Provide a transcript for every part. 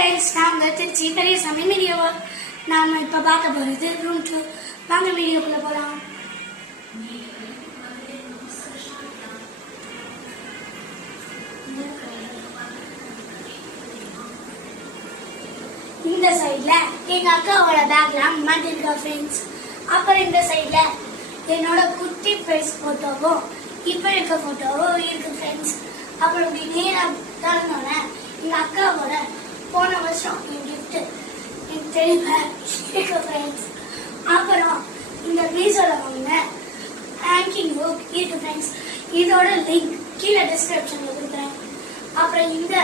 Friends, நாங்கள் திருச்சி பெரிய சாமி வீடியோவை நாம் இப்போ பார்க்க போகிறது ரூம் 2. வாங்க வீடியோக்குள்ளே போகலாம். இந்த சைடில் எங்கள் அக்காவோட பேக்லாம் மாட்டிருக்கா ஃப்ரெண்ட்ஸ். அப்புறம் இந்த சைடில் என்னோட குட்டி ஃபேஸ் ஃபோட்டோவும் இப்போ இருக்க ஃபோட்டோவும் இருக்குது ஃப்ரெண்ட்ஸ். அப்புறம் இப்படி நேராக திறந்தோன்னே எங்கள் அக்காவோட போன வருஷம் என் கிஃப்ட் எனக்கு தெரியல இருக்கு ஃப்ரெண்ட்ஸ். அப்புறம் இந்த மீஷோல வாங்கின ஹேங்கிங் புக் இருக்கு ஃப்ரெண்ட்ஸ். இதோட லிங்க் கீழே டிஸ்கிரிப்ஷனில் கொடுக்குறேன். அப்புறம் இந்த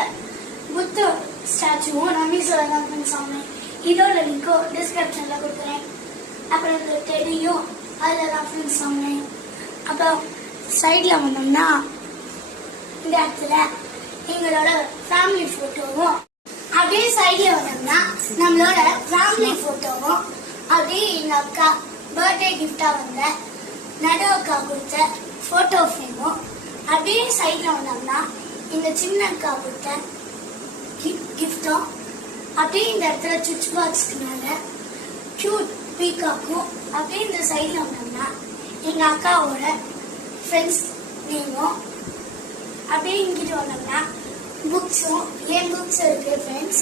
புத்த ஸ்டாச்சுவும் நான் மீஷோல தான் ஃப்ரெண்ட்ஸ் வாங்கினேன். இதோட லிங்க்கும் டிஸ்கிரிப்ஷனில் கொடுக்குறேன். அப்புறம் இந்த டெடியும் அதில் தான் ஃப்ரெண்ட்ஸ் வாங்கினேன். அப்புறம் சைடில் வந்தோம்னா இந்த இடத்துல எங்களோட ஃபேமிலி ஃபோட்டோவும், அப்படியே சைடில் வந்தோம்னா நம்மளோட ஃபேமிலி ஃபோட்டோவும், அப்படியே எங்கள் அக்கா பர்த்டே கிஃப்டாக வந்த நடு அக்கா கொடுத்த ஃபோட்டோ ஃப்ரேமும், அப்படியே சைடில் வந்தோம்னா எங்கள் சின்ன அக்கா கொடுத்த கிஃப்டும், அப்படியே இந்த இடத்துல சுவிட்ச் பாக்ஸ்க்கு மேலே கியூட் பீகாக்கும், அப்படியே இந்த சைடில் வந்தோம்னா எங்கள் அக்காவோட ஃப்ரெண்ட்ஸ் நேமும், அப்படியே இங்கிட்டு வந்தோம்னா புக்ஸும் என் புக்ஸ் இருக்கு ஃப்ரெண்ட்ஸ்.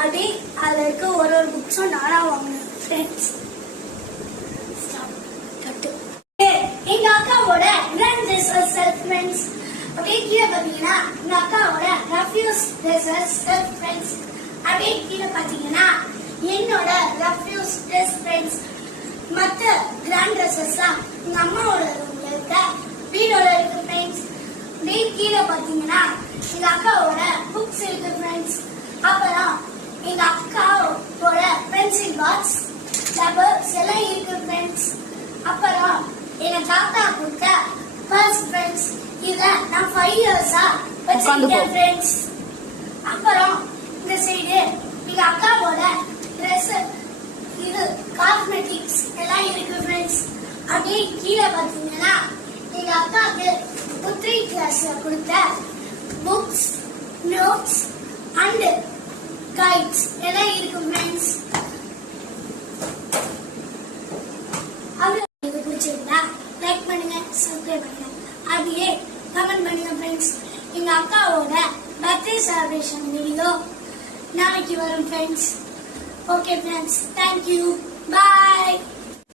அப்படியே அதில் இருக்க ஒரு புக்ஸும் நானாக வாங்கினேன் ஃப்ரெண்ட்ஸ். எங்கள் அக்காவோட கிராண்ட் ட்ரெஸ்ஸஸ் செல்ஃப் ஃப்ரெண்ட்ஸ். அப்படியே கீழே பார்த்தீங்கன்னா எங்கள் அக்காவோட ரஃப்யூஸ் ட்ரெஸ்ஸஸ் செல்ஃப் ஃப்ரெண்ட்ஸ். அப்படியே கீழே பார்த்தீங்கன்னா என்னோட ரஃப்யூஸ் ட்ரெஸ் ஃப்ரெண்ட்ஸ். மற்ற கிராண்ட் ட்ரெஸ்ஸஸ்லாம் எங்கள் அம்மாவோட ரூம்ல இருக்க வீடோட இருக்கு ஃப்ரெண்ட்ஸ். அப்படியே கீழே பார்த்தீங்கன்னா எங்க அக்காவோட புக்ஸ் இருக்கு ஃப்ரெண்ட்ஸ். அப்புறம் எங்க அக்காவோட பென்சில் பாக்ஸ் ரப்பர்ஸ் எல்லாம் இருக்கு ஃப்ரெண்ட்ஸ். அப்புறம் எங்க தாத்தா கொடுத்த பர்ஸ் ஃப்ரெண்ட்ஸ். இத நான் 5 இயர்ஸா வச்சிருக்கேன் ஃப்ரெண்ட்ஸ். அப்புறம் இந்த சைடு எங்க அக்காவோட ட்ரெஸ், இது காஸ்மெட்டிக்ஸ் எல்லாம் இருக்கு ஃப்ரெண்ட்ஸ். அப்படியே கீழே பார்த்தீங்கன்னா எங்க அக்காவுக்கு 3 கிளாஸ்ல கொடுத்த புக்ஸ், நோட்ஸ் அண்ட் கைட்ஸ் எல்லாம் இருக்கு ஃப்ரெண்ட்ஸ். இது பிடிச்சிருந்தா லைக் பண்ணுங்க, சப்ஸ்கிரைப் பண்ணுங்க, அப்படியே கமெண்ட் பண்ணுங்க ஃப்ரெண்ட்ஸ். எங்க அக்காவோட பர்த்டே செலிப்ரேஷன் வீடியோ நாளைக்கு வரும் ஃப்ரெண்ட்ஸ். ஓகே ஃப்ரெண்ட்ஸ், தேங்க்யூ, பாய்.